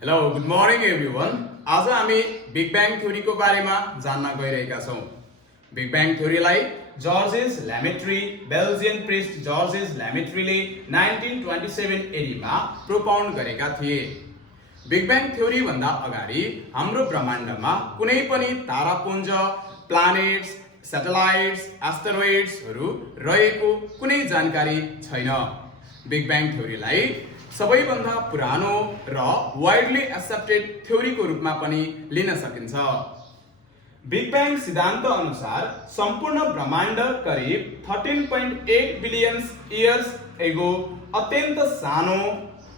Hello good morning everyone. आज हामी big bang थ्योरीको बारेमा जान्न गइरहेका छौँ। Big bang थ्योरीलाई जर्जेस ल्यामेट्री, Belgian priest Georges ल्यामेट्रीले 1927 एडीमा प्रोपाउन्ड गरेका थिए। बिग ब्याङ थ्योरी भन्दा अगाडि हाम्रो ब्रह्माण्डमा कुनै पनि तारापुञ्ज, प्लानेट्स, स्याटेलाइट्स, एस्टेरोइड्सहरू रहेको कुनै जानकारी छैन। बिग ब्याङ थ्योरीलाई सबैभन्दा पुरानो र वाइडली एक्सेप्टेड थ्योरीको रूपमा पनि लिन सकिन्छ। बिग ब्याङ सिद्धान्त अनुसार सम्पूर्ण ब्रह्माण्ड करिब 13.8 बिलियन इयर्स एगो अत्यन्त सानो,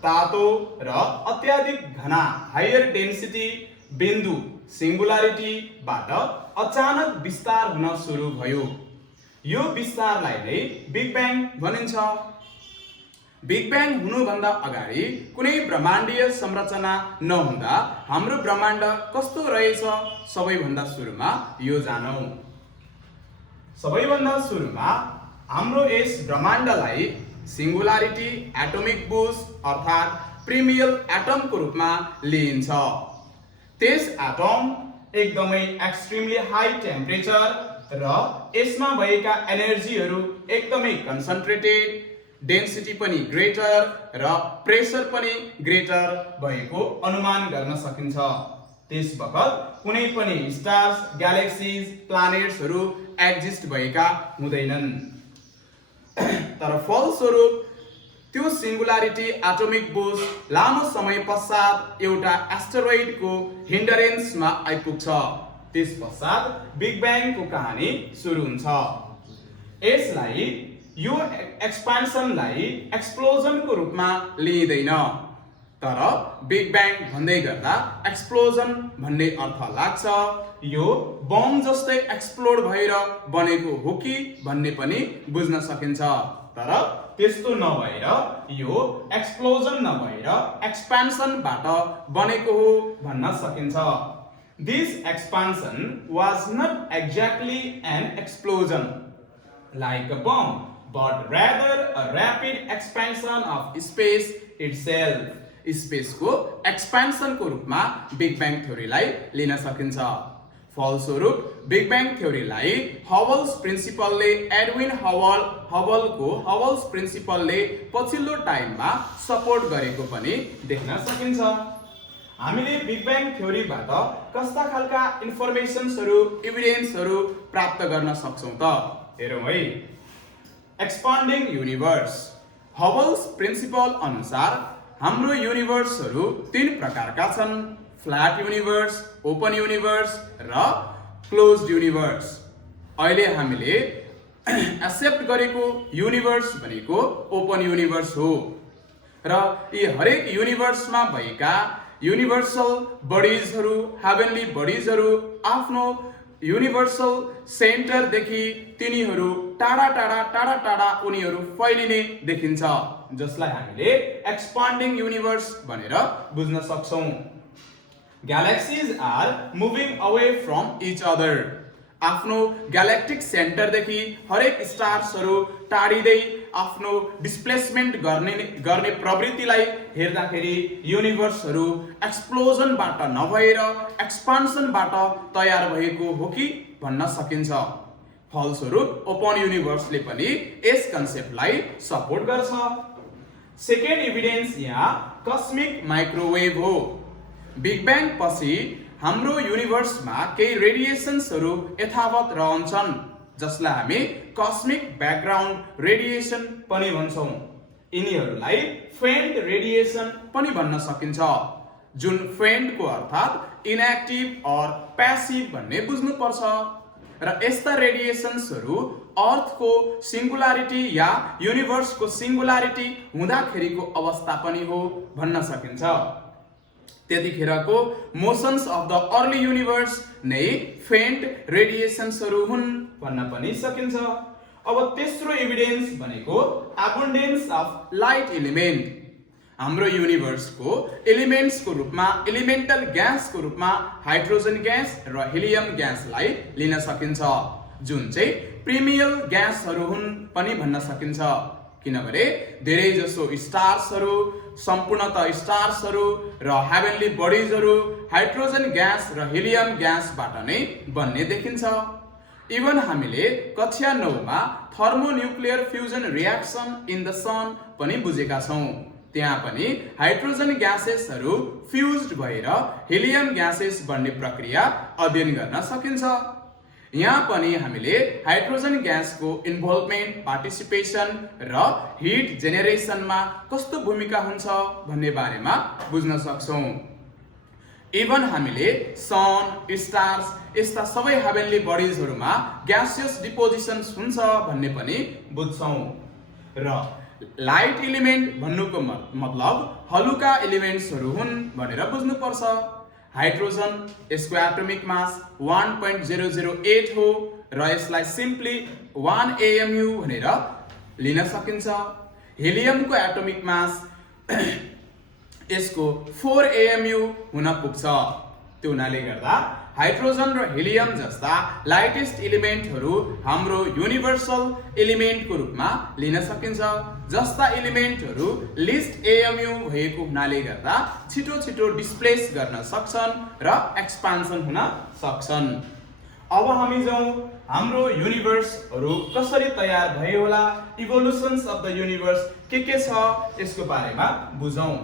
तातो र अत्याधिक घना हायर डेन्सिटी बिन्दु सिंगुलारिटीबाट अचानक विस्तार हुन सुरु भयो। यो विस्तारलाई नै बिग ब्याङ भनिन्छ। बिग ब्याङ हुनुभन्दा अगाडि कुनै ब्रह्माण्डीय संरचना नहुँदा हाम्रो ब्रह्माण्ड कस्तो रहेछ, सबैभन्दा सुरुमा यो जानौं। सबैभन्दा सुरुमा हाम्रो यस ब्रह्माण्डलाई सिंगुलारिटी एटोमिक बुस्ट अर्थात् प्रिमियल एटमको रूपमा लिइन्छ। त्यस एटम एकदमै एक्सट्रिमली हाई टेम्परेचर र यसमा भएका एनर्जीहरू एकदमै कन्सन्ट्रेटेड, डेन्सिटी पनि ग्रेटर र प्रेसर पनि ग्रेटर भएको अनुमान गर्न सकिन्छ। त्यस बखत कुनै पनि स्टार्स, ग्यालेक्सिज, प्लानेट्सहरू एक्जिस्ट भएका हुँदैनन्। तर फलस्वरूप त्यो सिंगुलारिटी एटोमिक बुस्ट लामो समय पश्चात एउटा एस्टेरोइडको हिन्डरेन्समा आइपुग्छ। त्यस पश्चात बिग ब्याङको कहानी सुरु हुन्छ। यसलाई यो एक्सपान्सनलाई एक्सप्लोजनको रूपमा लिइँदैन, तर बिग ब्याङ भन्दै गर्दा एक्सप्लोजन भन्ने अर्थ लाग्छ। यो बम जस्तै एक्सप्लोड भएर बनेको हो कि भन्ने पनि बुझ्न सकिन्छ, तर त्यस्तो नभएर यो एक्सप्लोजन नभएर एक्सपान्सनबाट बनेको हो भन्न सकिन्छ। This expansion was not exactly an explosion like a bomb, but rather a rapid expansion of space itself. Space को एक्सपेन्सन को रूपमा बिग ब्याङ थ्योरीलाई लिन सकिन्छ। फलस्वरूप बिग ब्याङ थ्योरीलाई हबल्स प्रिन्सिपलले एडविन हबलको हबल्स प्रिन्सिपलले पछिल्लो टाइममा सपोर्ट गरेको पनि देख्न सकिन्छ। हामीले बिग ब्याङ थ्योरीबाट कस्ता खालका इन्फर्मेसन्सहरू, एभिडेन्सहरू प्राप्त गर्न सक्छौं त हेरौं है। Expanding universe. हबल्स प्रिन्सिपल अनुसार हाम्रो युनिभर्सहरू तीन प्रकारका छन्: फ्ल्याट युनिभर्स, ओपन युनिभर्स र क्लोज्ड युनिभर्स। अहिले हामीले एक्सेप्ट गरेको युनिभर्स भनेको ओपन युनिभर्स हो र यी हरेक युनिभर्समा भएका युनिभर्सल बडिजहरू, हेभेनली बडिजहरू आफ्नो युनिभर्सल सेन्टर देखि तिनीहरू टाढा टाढा उनीहरू फैलिने देखिन्छ, जसलाई हामीले एक्सपान्डिङ युनिभर्स भनेर बुझ्न सक्छौं। Galaxies are moving away from each other. आफ्नो ग्यालेक्टिक सेन्टर देखि हरेक स्टार्सहरू टाढिदै आफ्नो डिस्प्लेसमेन्ट गर्ने प्रवृत्तिलाई हेर्दाखेरि युनिभर्सहरू एक्सप्लोजनबाट नभएर एक्सपान्सनबाट तयार भएको हो कि भन्न सकिन्छ। फलस्वरूप ओपन युनिभर्सले पनि यस कन्सेप्टलाई सपोर्ट गर्छ। सेकेन्ड एभिडेन्स यहाँ कस्मिक माइक्रोवेभ हो। बिग ब्याङ पछि हाम्रो युनिभर्समा केही रेडिएसन्सहरू यथावत रहन्छन्, जसलाई हामी कस्मिक ब्याकग्राउन्ड रेडिएसन पनि भन्छौं। यिनीहरूलाई फेन्ट रेडिएसन पनि भन्न सकिन्छ, जुन फेन्टको अर्थात् इनएक्टिभ और प्यासिभ भन्ने बुझ्नुपर्छ। र यस्ता रेडिएसन्सहरू अर्थको सिंगुलारिटी या युनिभर्सको सिंगुलारिटी हुँदाखेरिको अवस्था पनि हो भन्न सकिन्छ। त्यतिखेरको motions of the early universe नै फेन्ट रेडिएसन्सहरू हुन् भन्न पनि सकिन्छ। अब तेस्रो एभिडेन्स भनेको एबन्डेन्स अफ लाइट एलिमेन्ट। हाम्रो युनिभर्सको एलिमेन्ट्सको रूपमा, एलिमेन्टल ग्यासको रूपमा हाइड्रोजन ग्यास र हिलियम ग्यासलाई लिन सकिन्छ, जुन चाहिँ प्रिमियल ग्यासहरू हुन् पनि भन्न सकिन्छ, किनभने धेरै जसो स्टार्सहरू, सम्पूर्णतः स्टार्सहरू र हेभेनली बडीजहरू हाइड्रोजन ग्यास र हिलियम ग्यासबाट नै बन्ने देखिन्छ। इभन हामीले कक्षा 9 मा थर्मोन्युक्लियर फ्युजन रिएक्सन इन द सन पनि बुझेका छौं। त्यहाँ पनि हाइड्रोजन ग्यासेसहरू फ्युज्ड भएर हिलियम ग्यासेस बन्ने प्रक्रिया अध्ययन गर्न सकिन्छ। यहाँ पनि हामीले हाइड्रोजन ग्यासको इन्भल्भमेन्ट, पार्टिसिपेसन र हिट जेनेरेसनमा कस्तो भूमिका हुन्छ भन्ने बारेमा बुझ्न सक्छौं। इभन हामीले सन, स्टार्स यस्ता सबै हेभेनली बडीजहरूमा ग्यासियस डिपोजिसन्स हुन्छ भन्ने पनि बुझ्छौं। र लाइट एलिमेन्ट भन्नुको मतलब हलुका एलिमेन्ट्सहरू हुन् भनेर बुझ्नुपर्छ। हाइड्रोजन यसको एटोमिक मास 1.008 हो र यसलाई सिम्पली 1 AMU भनेर लिन सकिन्छ। हिलियमको एटोमिक मास यसको 4 AMU हुन पुग्छ। त्यो हुनाले गर्दा हाइड्रोजन र हिलियम जस्ता लाइटेस्ट एलिमेन्टहरू हाम्रो युनिभर्सल एलिमेन्टको रूपमा लिन सकिन्छ। जस्ता एलिमेन्टहरू लिस्ट AMU भएको हुनाले गर्दा छिटो डिस्प्लेस गर्न सक्छन् र एक्सपान्सन हुन सक्छन्। अब हामी जाउँ हाम्रो युनिभर्सहरू कसरी तयार भए होला, इभोल्युसन्स अफ द युनिभर्स के छ यसको बारेमा बुझौँ।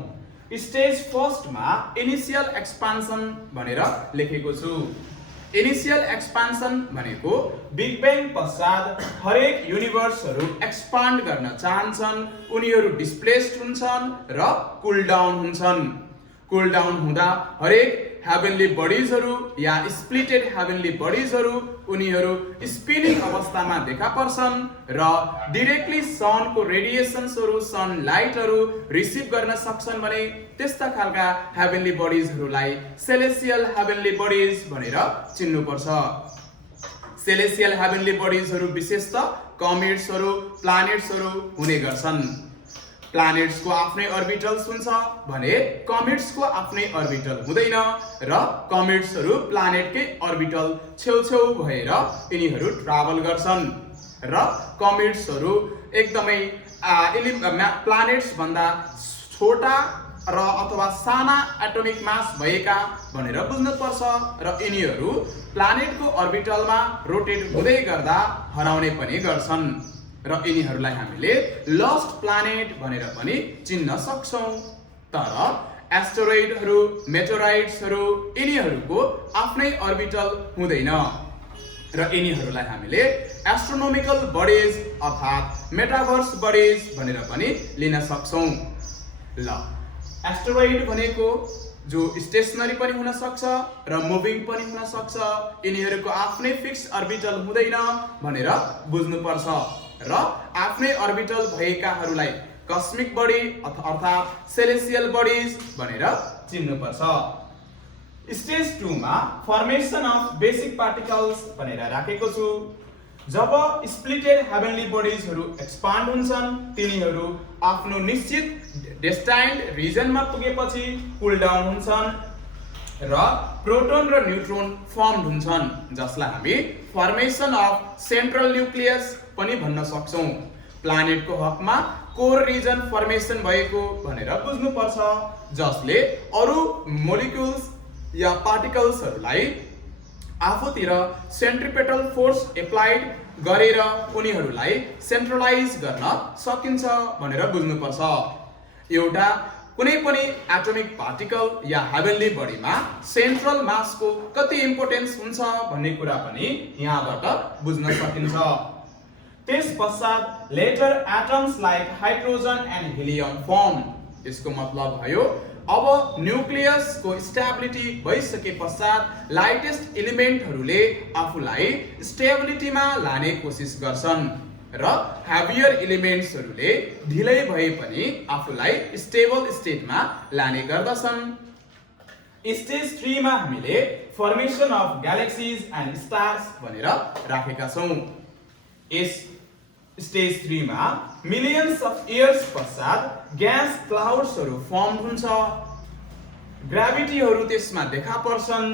स्टेज फर्स्ट मा इनिशियल एक्सपान्सन भनेर लेखेको छु। इनिशियल एक्सपान्सन भनेको बिग ब्याङ पश्चात हरेक युनिभर्सहरू एक्सपान्ड गर्न चाहन्छन्, उनीहरू डिस्प्लेस्ड हुन्छन् र कुल डाउन हुन्छन्। कुल डाउन हुँदा हरेक हेभेनली बडीजहरू या स्प्लिटेड हेभेनली बडीजहरू उनीहरू स्पिनिङ अवस्थामा देखा पर्छन् र डाइरेक्टली सनको रेडिएसन्सहरू, सनलाइटहरू रिसिभ गर्न सक्छन् भने त्यस्ता खालका हेभेनली बडीजहरूलाई सेलेसियल हेभेनली बडीज भनेर चिन्नुपर्छ। सेलेसियल हेभेनली बडीजहरू विशेषतः कमेट्सहरू, प्लानेट्सहरू हुने गर्छन्। प्लानेट्सको आफ्नै अर्बिटल्स हुन्छ भने कमेट्सको आफ्नै अर्बिटल हुँदैन र कमेट्सहरू प्लानेटकै अर्बिटल छेउछेउ भएर यिनीहरू ट्राभल गर्छन् र कमेट्सहरू एकदमै प्लानेट्स भन्दा छोटा र अथवा साना एटोमिक मास भएका भनेर बुझ्नुपर्छ र यिनीहरू प्लानेटको अर्बिटलमा रोटेट हुँदै गर्दा हराउने पनि गर्छन् र यिनीहरूलाई हामीले लस्ट प्लानेट भनेर पनि चिन्न सक्छौं। तर एस्टेरोइडहरू, मेटेरोइड्सहरू यिनीहरूको आफ्नै अर्बिटल हुँदैन र यिनीहरूलाई हामीले एस्ट्रोनोमिकल बडीज अर्थात् मेटाभर्स बडीज भनेर पनि लिन सक्छौं। ल एस्टेरोइड भनेको जो स्टेशनरी पनि हुन सक्छ र मुभिङ पनि हुन सक्छ, यिनीहरूको आफ्नै फिक्स अर्बिटल हुँदैन भनेर बुझ्नुपर्छ र आफ्नै अर्बिटल भएकाहरूलाई कस्मिक बडी अर्थात् सेलेसियल बडीज भनेर चिन्नुपर्छ। स्टेज 2 मा फर्मेसन अफ बेसिक पार्टिकल्स भनेर राखेको छु। जब स्प्लिटेड हेभेनली बडीजहरू एक्सपान्ड हुन्छन्, तिनीहरू आफ्नो निश्चित डेस्टाइन्ड रिजनमा पुगेपछि कुल डाउन हुन्छन् र प्रोटोन र न्यूट्रोन फर्मड हुन्छन्, जसलाई हामी फर्मेसन अफ सेन्ट्रल न्यूक्लियस पनि भन्न सक्छौं। प्लानेटको हकमा कोर रिजन फर्मेसन भएको भनेर बुझ्नुपर्छ, जसले अरु मोलिक्युल्स या पार्टिकल्सहरूलाई आफूतिर सेन्ट्रिपेटल फोर्स एप्लाइड गरेर उनीहरूलाई सेन्ट्रलाइज गर्न सकिन्छ भनेर बुझ्नुपर्छ। एउटा कुनै पनि एटोमिक पार्टिकल या हेभेनली बडीमा सेन्ट्रल मासको कति इम्पोर्टेन्स हुन्छ भन्ने कुरा पनि यहाँबाट बुझ्न सकिन्छ। त्यसपश्चात later atoms like hydrogen and helium form. यसको मतलब भयो अब न्यूक्लियसको स्टेबिलिटी भइसके पश्चात लाइटेस्ट एलिमेन्टहरूले आफूलाई स्टेबिलिटीमा लाने कोसिस गर्छन् र हेभियर एलिमेन्ट्सहरूले ढिलै भए पनि आफूलाई स्टेबल स्टेटमा लाने गर्दछन्। स्टेज 3 मा हामीले formation of galaxies and stars भनेर राखेका छौं। यस स्टेज 3 मा मिलियन्स अफ इयर्स पश्चात ग्यास क्लाउड्सहरू फर्म हुन्छ, ग्राभिटीहरू त्यसमा देखा पर्छन्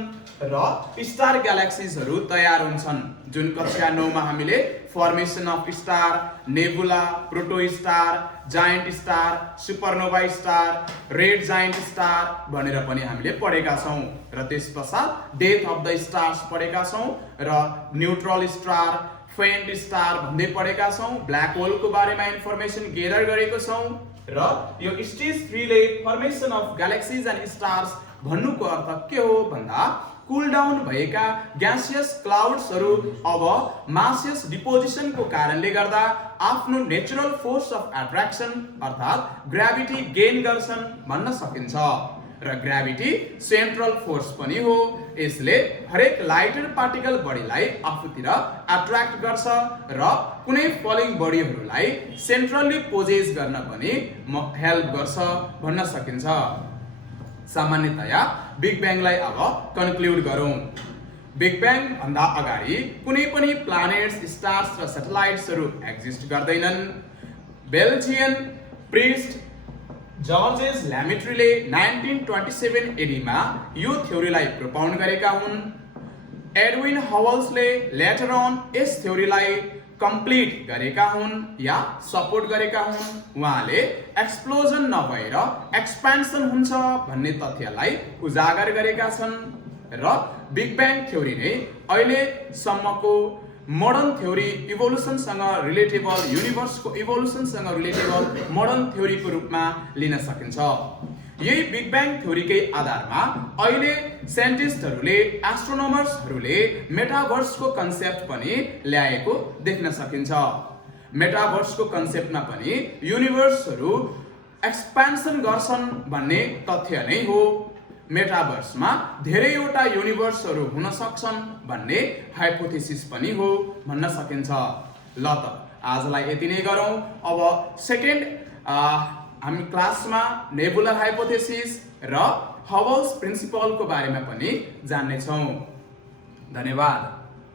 र स्टार ग्यालेक्सिजहरू तयार हुन्छन् जुन कक्षा 9 मा हामीले formation of star, nebula, protostar, giant star, supernova star, red giant star भनेर पनि हामीले पढेका छौं र त्यसपश्चात डेथ अफ द स्टार्स पढेका छौं र न्यूट्रल स्टार, फेन्ट स्टार भन्दै पढेका छौं, ब्ल्याक होलको बारेमा इन्फर्मेसन गेदर गरेको छौं र यो स्टेज 3 ले formation of galaxies and stars भन्नुको अर्थ के हो भन्दा कुल डाउन भएका ग्यासियस क्लाउड्सहरू अब मासियस डिपोजिसनको कारणले गर्दा आफ्नो नेचुरल फोर्स अफ एट्र्याक्सन अर्थात् ग्राभिटी गेन गर्छन् भन्न सकिन्छ र ग्राभिटी सेन्ट्रल फोर्स पनि हो। यसले हरेक लाइटर पार्टिकल बडीलाई आफूतिर एट्र्याक्ट गर्छ र कुनै फलिङ बडीहरूलाई सेन्ट्रली पोजेस गर्न पनि हेल्प गर्छ भन्न सकिन्छ। सामान्यतया बिग ब्याङलाई अब कन्क्लुड गरौँ। बिग ब्याङ भन्दा अगाडि कुनै पनि प्लानेट्स, स्टार्स र सैटेलाइट्सहरू एक्जिस्ट गर्दैनन्। बेल्जियन प्रिस्ट जर्जेस ल्यामेट्रीले 1927 एडीमा यो थ्योरीलाई प्रोपाउन्ड गरेका हुन्। एडविन हवल्सले लेटर अन यस थ्योरीलाई कम्प्लिट गरेका हुन् या सपोर्ट गरेका हुन्। उहाँले एक्सप्लोजन नभएर एक्सपेन्सन हुन्छ भन्ने तथ्यलाई उजागर गरेका छन् र बिग ब्याङ थ्योरी नै अहिलेसम्मको मोडर्न थ्योरी, इभोल्युसनसँग रिलेटेबल, युनिभर्सको इभोल्युसनसँग रिलेटेबल मोडर्न थ्योरीको रूपमा लिन सकिन्छ। यही बिग ब्याङ थ्योरीकै आधारमा अहिले साइन्टिस्टहरूले, एस्ट्रोनोमर्सहरूले मेटाभर्सको कन्सेप्ट पनि ल्याएको देख्न सकिन्छ। मेटाभर्सको कन्सेप्टमा पनि युनिभर्सहरू एक्सपेन्सन गर्छन् भन्ने तथ्य नै हो। मेटाभर्समा धेरैवटा युनिभर्सहरू हुन सक्छन् भन्ने हाइपोथेसिस पनि हो भन्न सकिन्छ। ल त आजलाई यति नै गरौँ। अब सेकेन्ड हामी क्लासमा नेबुलर हाइपोथेसिस र हबल्स प्रिन्सिपलको बारेमा पनि जान्नेछौँ। धन्यवाद।